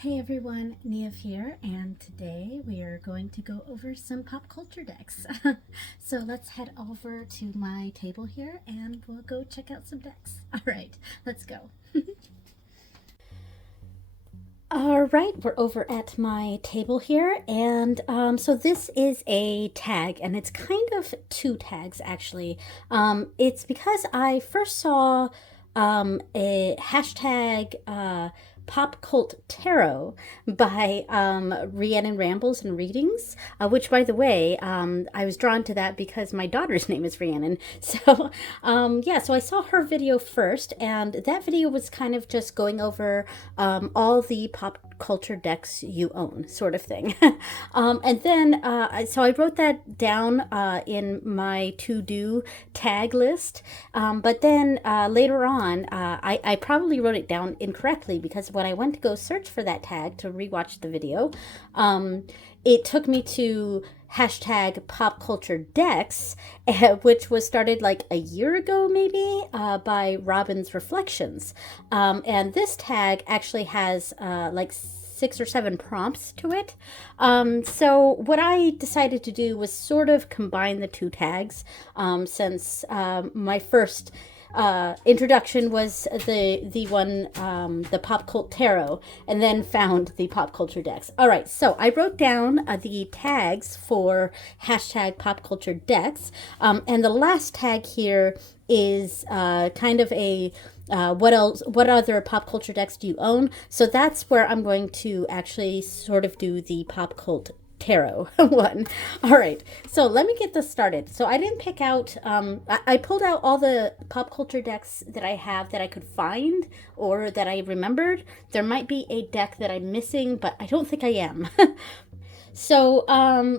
Hey everyone, Niev here, and today we are going to go over some pop culture decks. So let's head over to my table here and we'll go check out some decks. All right, let's go. All right, we're over at my table here, and so this is a tag, and it's kind of two tags actually. It's because I first saw a hashtag Pop Cult Tarot by Rhiannon Rambles and Readings, which, by the way, I was drawn to that because my daughter's name is Rhiannon. So, yeah, so I saw her video first, and that video was kind of just going over all the pop culture decks you own, sort of thing. And then, so I wrote that down in my to-do tag list. But then later on, I probably wrote it down incorrectly because when I went to go search for that tag to rewatch the video, it took me to hashtag pop culture decks, which was started like a year ago, maybe, by Robin's Reflections. And this tag actually has like 6 or 7 prompts to it. So what I decided to do was sort of combine the two tags, since my first introduction was the one, the Pop Cult Tarot, and then found the pop culture decks. All right, so I wrote down the tags for hashtag pop culture decks, and the last tag here is kind of a what else? What other pop culture decks do you own? So that's where I'm going to actually sort of do the pop cult tarot one. All right, so let me get this started. So I didn't pick out, I pulled out all the pop culture decks that I have that I could find or that I remembered. There might be a deck that I'm missing, but I don't think I am. So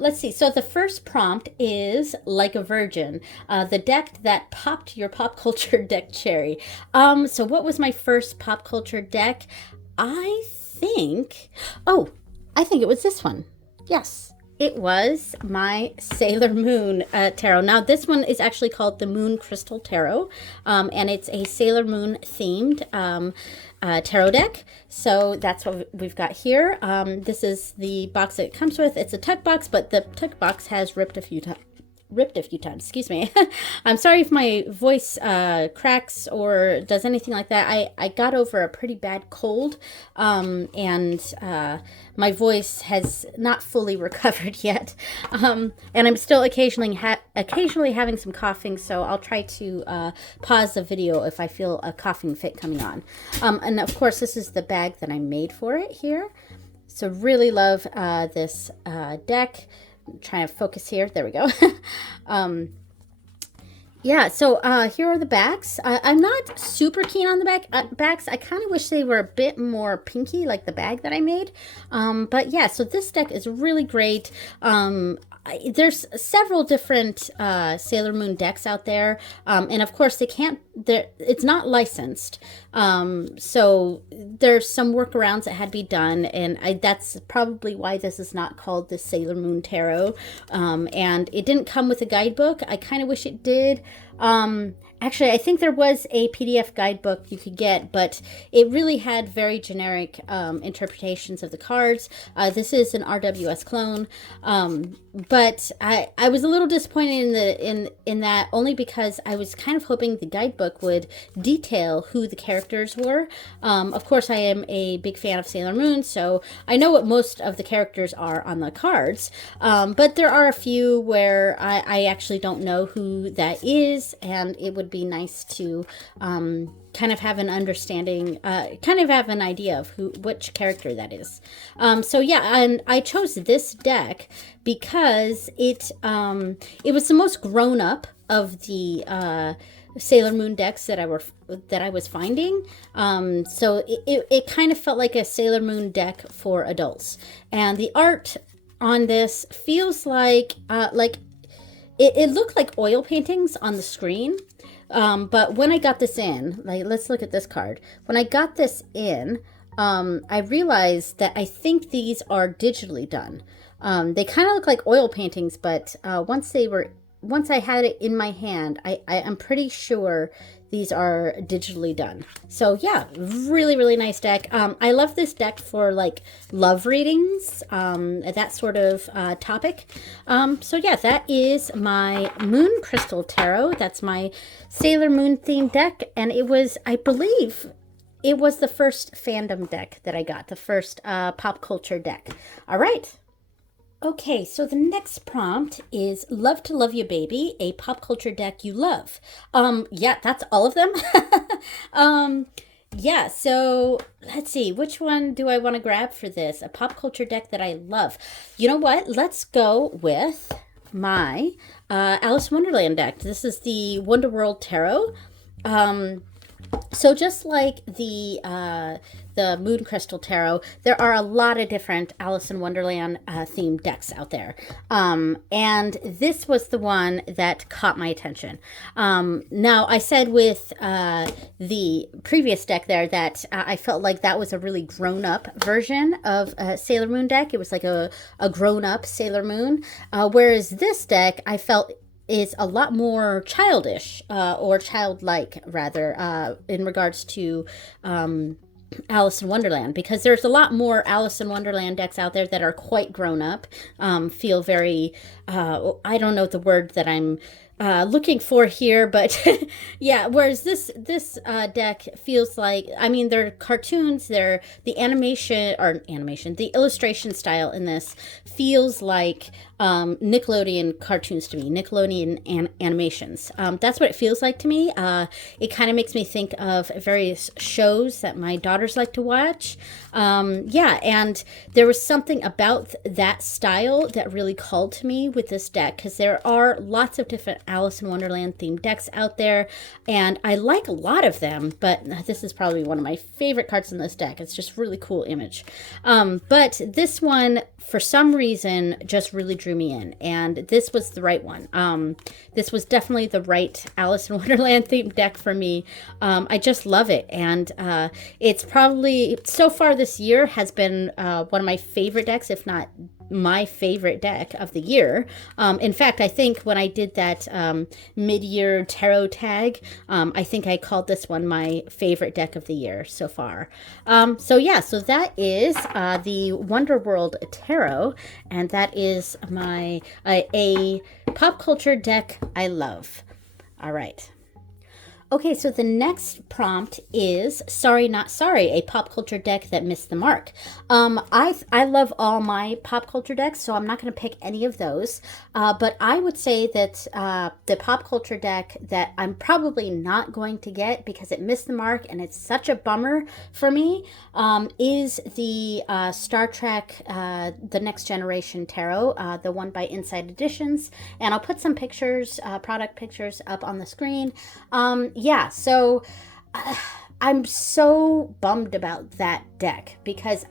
let's see. So the first prompt is Like a Virgin, the deck that popped your pop culture deck cherry. So what was my first pop culture deck? I think, oh, I think it was this one. Yes, it was my Sailor Moon tarot. Now, this one is actually called the Moon Crystal Tarot, and it's a Sailor Moon themed tarot deck. So that's what we've got here. This is the box that it comes with. It's a tuck box, but the tuck box has ripped a few times, excuse me. I'm sorry if my voice cracks or does anything like that. I got over a pretty bad cold, and my voice has not fully recovered yet, and I'm still occasionally having some coughing, so I'll try to pause the video if I feel a coughing fit coming on. And of course, this is the bag that I made for it here. So really love this deck. Trying to focus here. There we go. Yeah, so here are the backs. I'm not super keen on the backs. I kind of wish they were a bit more pinky, like the bag that I made. But yeah, so this deck is really great. There's several different Sailor Moon decks out there, and of course it's not licensed, so there's some workarounds that had to be done, and that's probably why this is not called the Sailor Moon Tarot, and it didn't come with a guidebook. I kind of wish it did. Actually, I think there was a PDF guidebook you could get, but it really had very generic interpretations of the cards. This is an RWS clone, but I was a little disappointed in that, only because I was kind of hoping the guidebook would detail who the characters were. Of course, I am a big fan of Sailor Moon, so I know what most of the characters are on the cards, but there are a few where I actually don't know who that is, and it would be nice to kind of have an understanding, kind of have an idea of which character that is. So yeah, and I chose this deck because it was the most grown up of the Sailor Moon decks that I was finding. So it kind of felt like a Sailor Moon deck for adults, and the art on this feels like it looked like oil paintings on the screen. But when I got this in, like, let's look at this card. When I got this in, I realized that I think these are digitally done. They kind of look like oil paintings, but once once I had it in my hand, I'm pretty sure these are digitally done. So yeah, really, really nice deck. I love this deck for like love readings, that sort of topic. So yeah, that is my Moon Crystal Tarot. That's my Sailor Moon themed deck. And it was, I believe, it was the first fandom deck that I got, the first pop culture deck. All right. Okay, so the next prompt is Love to Love You Baby, a pop culture deck you love. Yeah, that's all of them. Yeah, so let's see, which one do I want to grab for this? A pop culture deck that I love. You know what? Let's go with my Alice in Wonderland deck. This is the Wonder World Tarot. So just like the Moon Crystal Tarot, there are a lot of different Alice in Wonderland themed decks out there. And this was the one that caught my attention. Now, I said with the previous deck there that I felt like that was a really grown-up version of a Sailor Moon deck. It was like a grown-up Sailor Moon. Whereas this deck, I felt is a lot more childish, or childlike rather, in regards to Alice in Wonderland, because there's a lot more Alice in Wonderland decks out there that are quite grown up, feel very, I don't know the word that I'm looking for here, but yeah, whereas this deck feels like, I mean, they're cartoons, they're the animation, the illustration style in this feels like Nickelodeon cartoons to me, Nickelodeon animations. That's what it feels like to me. It kind of makes me think of various shows that my daughters like to watch. Yeah, and there was something about that style that really called to me with this deck, because there are lots of different Alice in Wonderland themed decks out there, and I like a lot of them, but this is probably one of my favorite cards in this deck. It's just really cool image. But this one, for some reason, just really drew me in, and this was the right one. This was definitely the right Alice in Wonderland themed deck for me. I just love it, and it's probably, so far this year, has been one of my favorite decks, if not my favorite deck of the year. In fact, I think when I did that mid-year tarot tag, I think I called this one my favorite deck of the year so far. So yeah, so that is the Wonder World Tarot, and that is my a pop culture deck I love. All right. Okay, so the next prompt is Sorry Not Sorry, a pop culture deck that missed the mark. I love all my pop culture decks, so I'm not going to pick any of those. But I would say that the pop culture deck that I'm probably not going to get because it missed the mark and it's such a bummer for me, is the Star Trek The Next Generation Tarot, the one by Inside Editions. And I'll put some pictures, product pictures up on the screen. Yeah, so I'm so bummed about that deck, because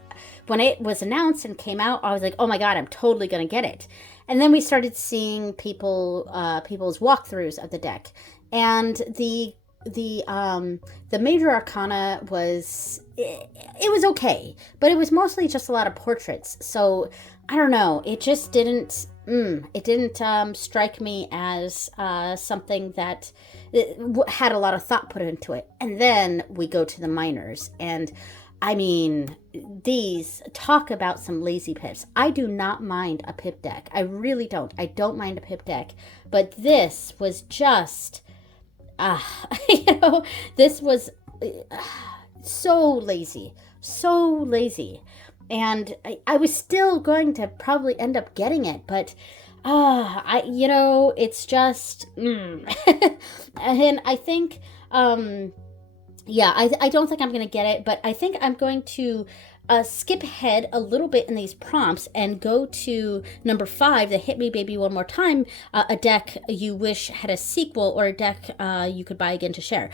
when it was announced and came out, I was like, oh my God, I'm totally going to get it. And then we started seeing people's walkthroughs of the deck. And the major arcana was, it was okay, but it was mostly just a lot of portraits. So I don't know, it just didn't strike me as something that had a lot of thought put into it. And then we go to the minors, and I mean, these talk about some lazy pips. I do not mind a pip deck. I really don't. I don't mind a pip deck. But this was just, this was so lazy. So lazy. And I was still going to probably end up getting it, but it's just, and I think, yeah, I don't think I'm going to get it, but I think I'm going to skip ahead a little bit in these prompts and go to number 5, the Hit Me Baby One More Time, a deck you wish had a sequel, or a deck you could buy again to share.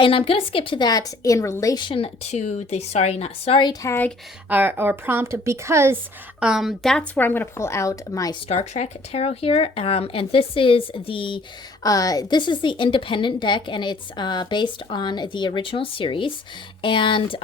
and I'm going to skip to that in relation to the Sorry Not Sorry tag or prompt, because that's where I'm going to pull out my Star Trek tarot here. And this is the independent deck, and it's based on the original series. And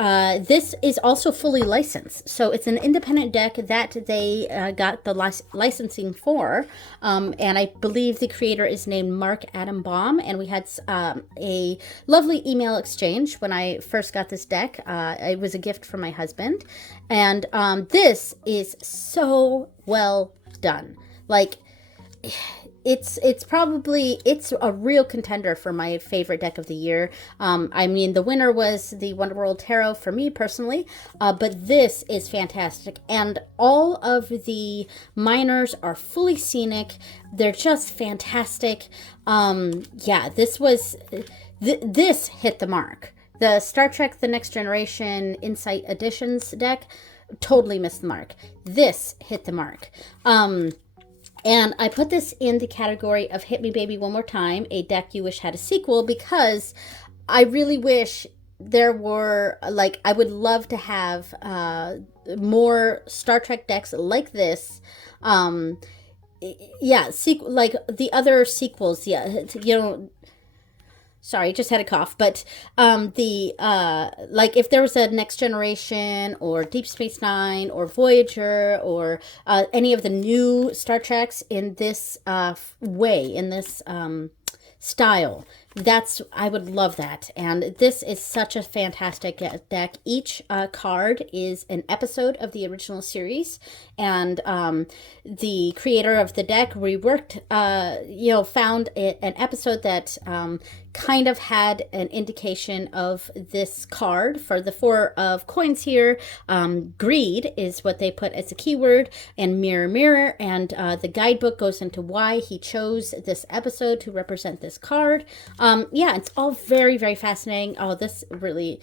this is also fully licensed. So it's an independent deck that they got the licensing for. And I believe the creator is named Mark Adam Baum. And we had a lovely email exchange when I first got this deck. It was a gift from my husband. And this is so well done. Like, it's a real contender for my favorite deck of the year. I mean, the winner was the Wonderworld Tarot for me personally, but this is fantastic. And all of the minors are fully scenic. They're just fantastic. Yeah, this hit the mark. The Star Trek The Next Generation Insight Editions deck totally missed the mark. This hit the mark. And I put this in the category of Hit Me Baby One More Time, a deck you wish had a sequel, because I really wish there were, like, I would love to have more Star Trek decks like this. Yeah, like the other sequels, yeah, sorry, just had a cough. But like if there was a Next Generation or Deep Space Nine or Voyager or any of the new Star Treks in this in this style, I would love that. And this is such a fantastic deck. Each card is an episode of the original series, and the creator of the deck reworked, found an episode that kind of had an indication of this card. For the 4 of coins here, greed is what they put as a keyword, and mirror, mirror, and the guidebook goes into why he chose this episode to represent this card. Yeah, it's all very, very fascinating. Oh, this really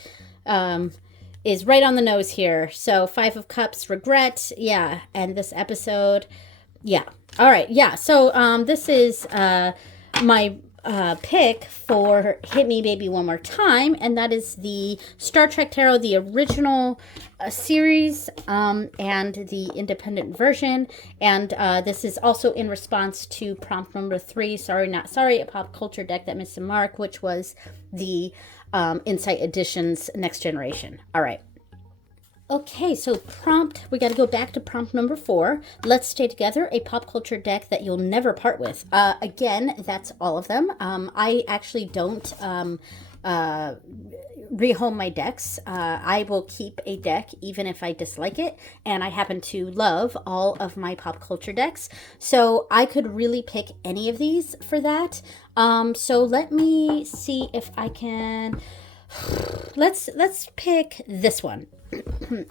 is right on the nose here. So 5 of Cups, regret, yeah, and this episode, yeah. All right, yeah, so this is my pick for Hit Me Baby One More Time, and that is the Star Trek Tarot, the original series, and the independent version. And this is also in response to prompt number 3, Sorry Not Sorry, a pop culture deck that missed the mark, which was the Insight Editions Next Generation. All right. Okay, so we got to go back to prompt number 4. Let's Stay Together, a pop culture deck that you'll never part with. Again, that's all of them. I actually don't rehome my decks. I will keep a deck even if I dislike it, and I happen to love all of my pop culture decks. So I could really pick any of these for that. So let me see if I can... Let's pick this one.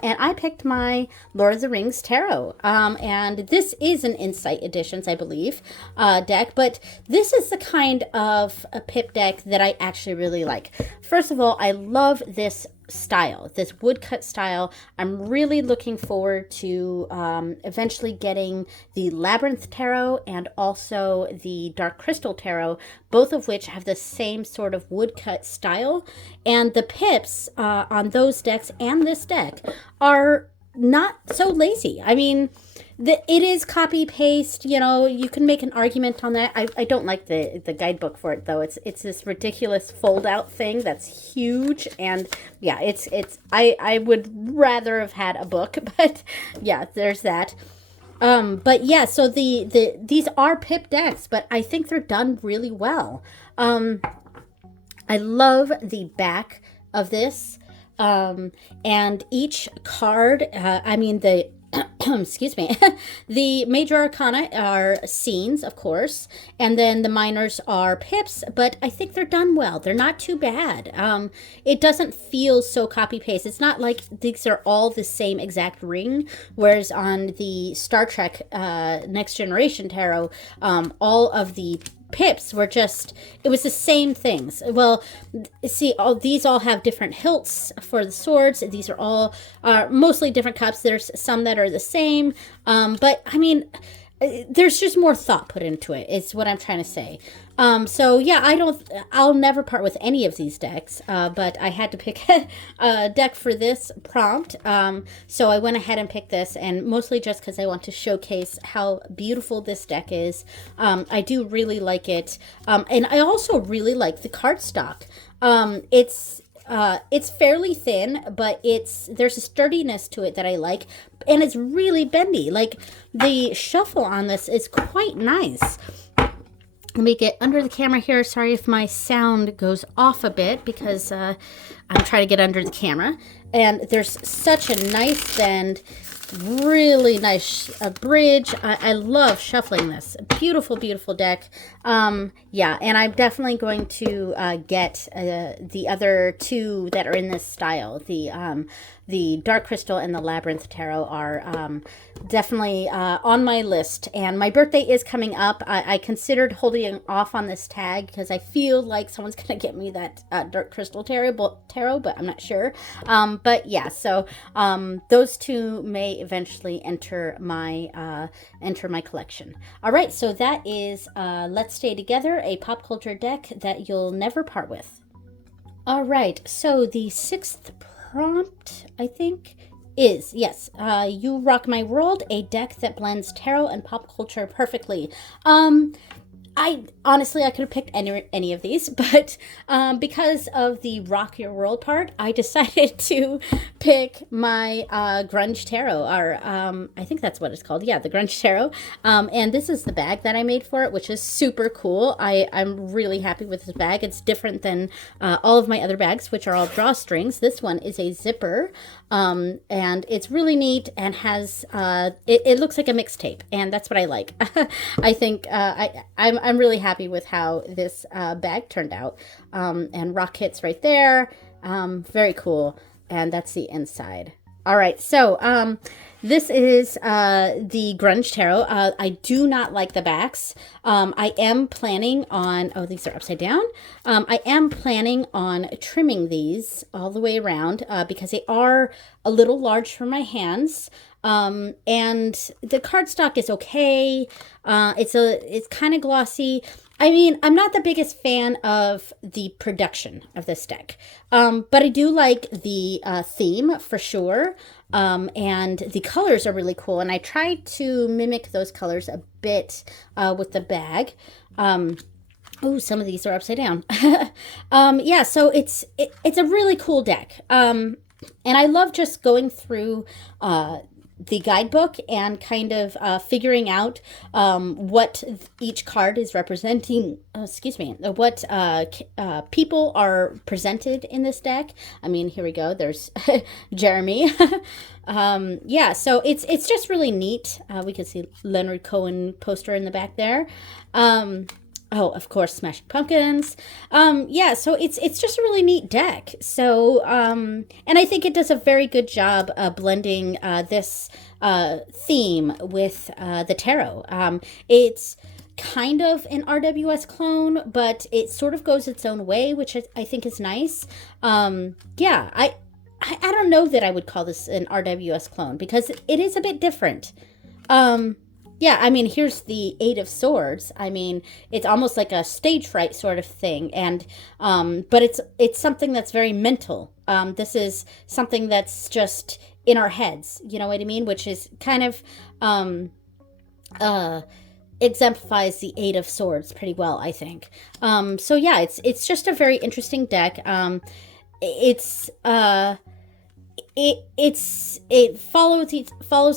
And I picked my Lord of the Rings Tarot. And this is an Insight Editions, I believe, deck. But this is the kind of a pip deck that I actually really like. First of all, I love this style, this woodcut style. I'm really looking forward to eventually getting the Labyrinth Tarot and also the Dark Crystal Tarot, both of which have the same sort of woodcut style. And the pips on those decks and this deck are not so lazy. I mean, it is copy paste, you can make an argument on that. I don't like the guidebook for it though. It's this ridiculous fold out thing that's huge, and yeah, I would rather have had a book, but yeah, there's that. But yeah, so these are pip decks, but I think they're done really well. I love the back of this. And each card, excuse me, the major arcana are scenes, of course, and then the minors are pips, but I think they're done well. They're not too bad. It doesn't feel so copy-paste. It's not like these are all the same exact ring, whereas on the Star Trek Next Generation Tarot, all of the pips were it was the same things. Well, see, these all have different hilts for the swords. These are all mostly different cups. There's some that are the same, but I mean, there's just more thought put into it, is what I'm trying to say. So yeah, I'll never part with any of these decks, but I had to pick a deck for this prompt. So I went ahead and picked this, and mostly just because I want to showcase how beautiful this deck is. I do really like it. And I also really like the cardstock. It's fairly thin, but there's a sturdiness to it that I like, and it's really bendy. Like, the shuffle on this is quite nice. Let me get under the camera here. Sorry if my sound goes off a bit because I'm trying to get under the camera. And there's such a nice bend, really nice bridge. I love shuffling this. Beautiful, beautiful deck. Yeah, and I'm definitely going to get the other two that are in this style. The Dark Crystal and the Labyrinth Tarot are definitely on my list. And my birthday is coming up. I considered holding off on this tag because I feel like someone's going to get me that Dark Crystal Tarot, but I'm not sure. But yeah, so those two may eventually enter my collection. All right, so that is Let's Stay Together, a pop culture deck that you'll never part with. All right, so the sixth prompt, I think, is, yes, You Rock My World, a deck that blends tarot and pop culture perfectly. I honestly, I could have picked any of these, but because of the Rock Your World part, I decided to pick my Grunge Tarot, or I think that's what it's called. Yeah, the Grunge Tarot. And this is the bag that I made for it, which is super cool. I'm really happy with this bag. It's different than all of my other bags, which are all drawstrings. This one is a zipper, and it's really neat and has it looks like a mixtape, and that's what I like. I think I'm really happy with how this bag turned out. And rock hits right there. Very cool. And that's the inside. All right, so this is the Grunge Tarot. I do not like the backs. I am planning on, oh, these are upside down. I am planning on trimming these all the way around because they are a little large for my hands. And the cardstock is okay. It's kind of glossy. I mean, I'm not the biggest fan of the production of this deck, but I do like the theme for sure, and the colors are really cool, and I tried to mimic those colors a bit with the bag. Oh, some of these are upside down. Yeah, so it's a really cool deck, and I love just going through the guidebook and kind of figuring out what each card is representing. Excuse me, what people are presented in this deck. I mean, here we go. There's Jeremy. Yeah, so it's just really neat. We can see Leonard Cohen poster in the back there. Oh, of course, Smashing Pumpkins. Yeah, so it's just a really neat deck. So, and I think it does a very good job blending this theme with the tarot. It's kind of an RWS clone, but it sort of goes its own way, which I think is nice. Yeah, I don't know that I would call this an RWS clone because it is a bit different. Yeah, I mean, here's the Eight of Swords. I mean, it's almost like a stage fright sort of thing, and but it's something that's very mental. This is something that's just in our heads, you know what I mean? Which is kind of exemplifies the Eight of Swords pretty well, I think. So yeah, it's just a very interesting deck. It follows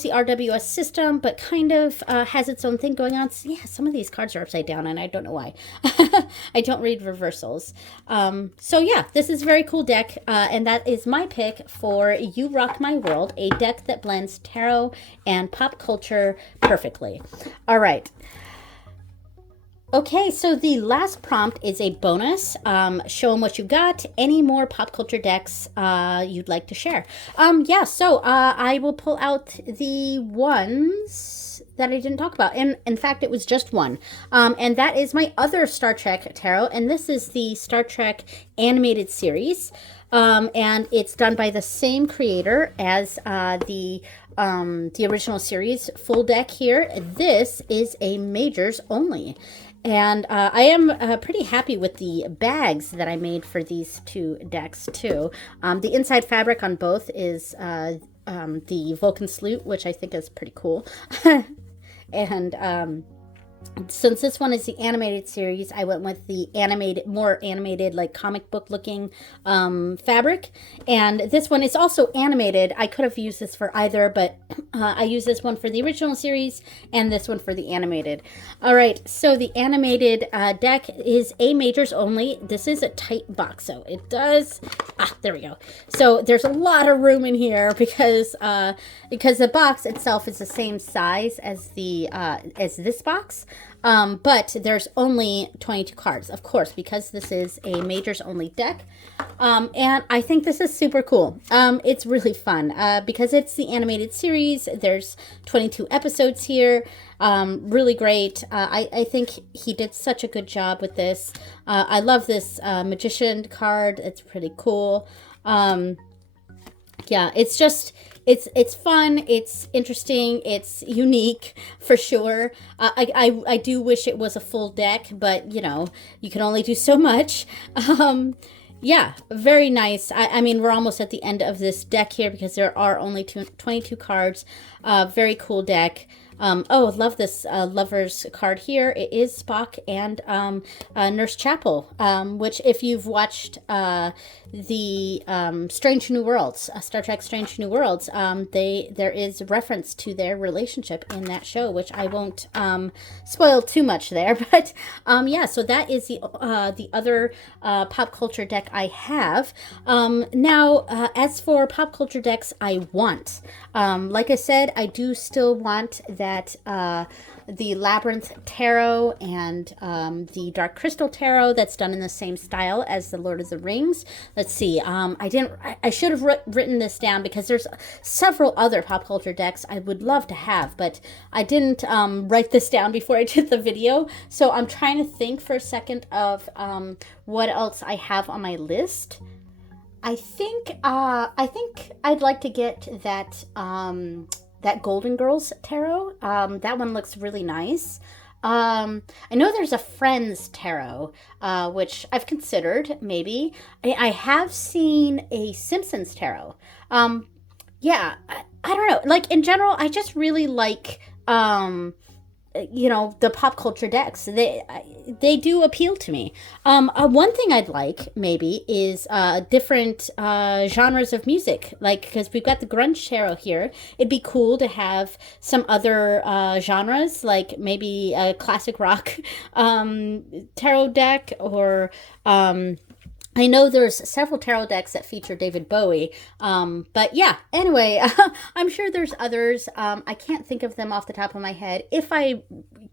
the RWS system, but kind of has its own thing going on. So yeah, some of these cards are upside down, and I don't know why. I don't read reversals. So yeah, this is a very cool deck, and that is my pick for You Rock My World, a deck that blends tarot and pop culture perfectly. All right. Okay, so the last prompt is a bonus. Show them what you got. Any more pop culture decks you'd like to share? Yeah, so I will pull out the ones that I didn't talk about. And in fact, it was just one. And that is my other Star Trek tarot. And this is the Star Trek animated series. And it's done by the same creator as the original series full deck here. This is a majors only. And I am pretty happy with the bags that I made for these two decks too. The inside fabric on both is the Vulcan Salute, which I think is pretty cool. And since this one is the animated series, I went with the animated, more animated, like comic book looking fabric. And this one is also animated. I could have used this for either, but I use this one for the original series and this one for the animated. All right, so the animated deck is A majors only. This is a tight box, so it does. There we go. So there's a lot of room in here because the box itself is the same size as the as this box. But there's only 22 cards, of course, because this is a majors only deck. And I think this is super cool. It's really fun because it's the animated series. There's 22 episodes here. Really great. I think he did such a good job with this. I love this magician card. It's pretty cool. Yeah, it's just it's fun, it's interesting, it's unique for sure. I do wish it was a full deck, but you know, you can only do so much. Yeah, very nice. I mean, we're almost at the end of this deck here because there are only 22 cards. Very cool deck. Oh, love this Lovers card here. It is Spock and Nurse Chapel, which if you've watched the Strange New Worlds, Star Trek Strange New Worlds, there is reference to their relationship in that show, which I won't spoil too much there. But yeah, so that is the other pop culture deck I have. Now, as for pop culture decks I want, like I said, I do still want that the Labyrinth Tarot and the Dark Crystal Tarot that's done in the same style as the Lord of the Rings. Let's see. I should have written this down because there's several other pop culture decks I would love to have, but I didn't write this down before I did the video. So I'm trying to think for a second of what else I have on my list. I think I'd like to get that that Golden Girls tarot. That one looks really nice. I know there's a Friends tarot, which I've considered maybe. I have seen a Simpsons tarot. Yeah, I don't know. Like in general, I just really like you know, the pop culture decks. They do appeal to me. One thing I'd like maybe is different genres of music, like because we've got the grunge tarot here. It'd be cool to have some other genres, like maybe a classic rock tarot deck, or I know there's several tarot decks that feature David Bowie, but yeah, anyway, I'm sure there's others. I can't think of them off the top of my head. If I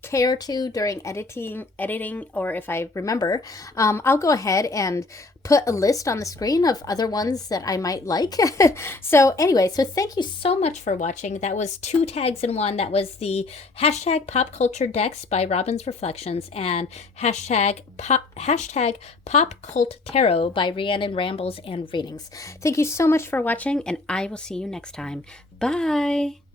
care to during editing, or if I remember, I'll go ahead and put a list on the screen of other ones that I might like. So anyway, so thank you so much for watching. That was 2 tags in 1. That was the hashtag pop culture decks by Robin's Reflections and hashtag pop cult tarot by Rhiannon Rambles and Readings. Thank you so much for watching, and I will see you next time. Bye.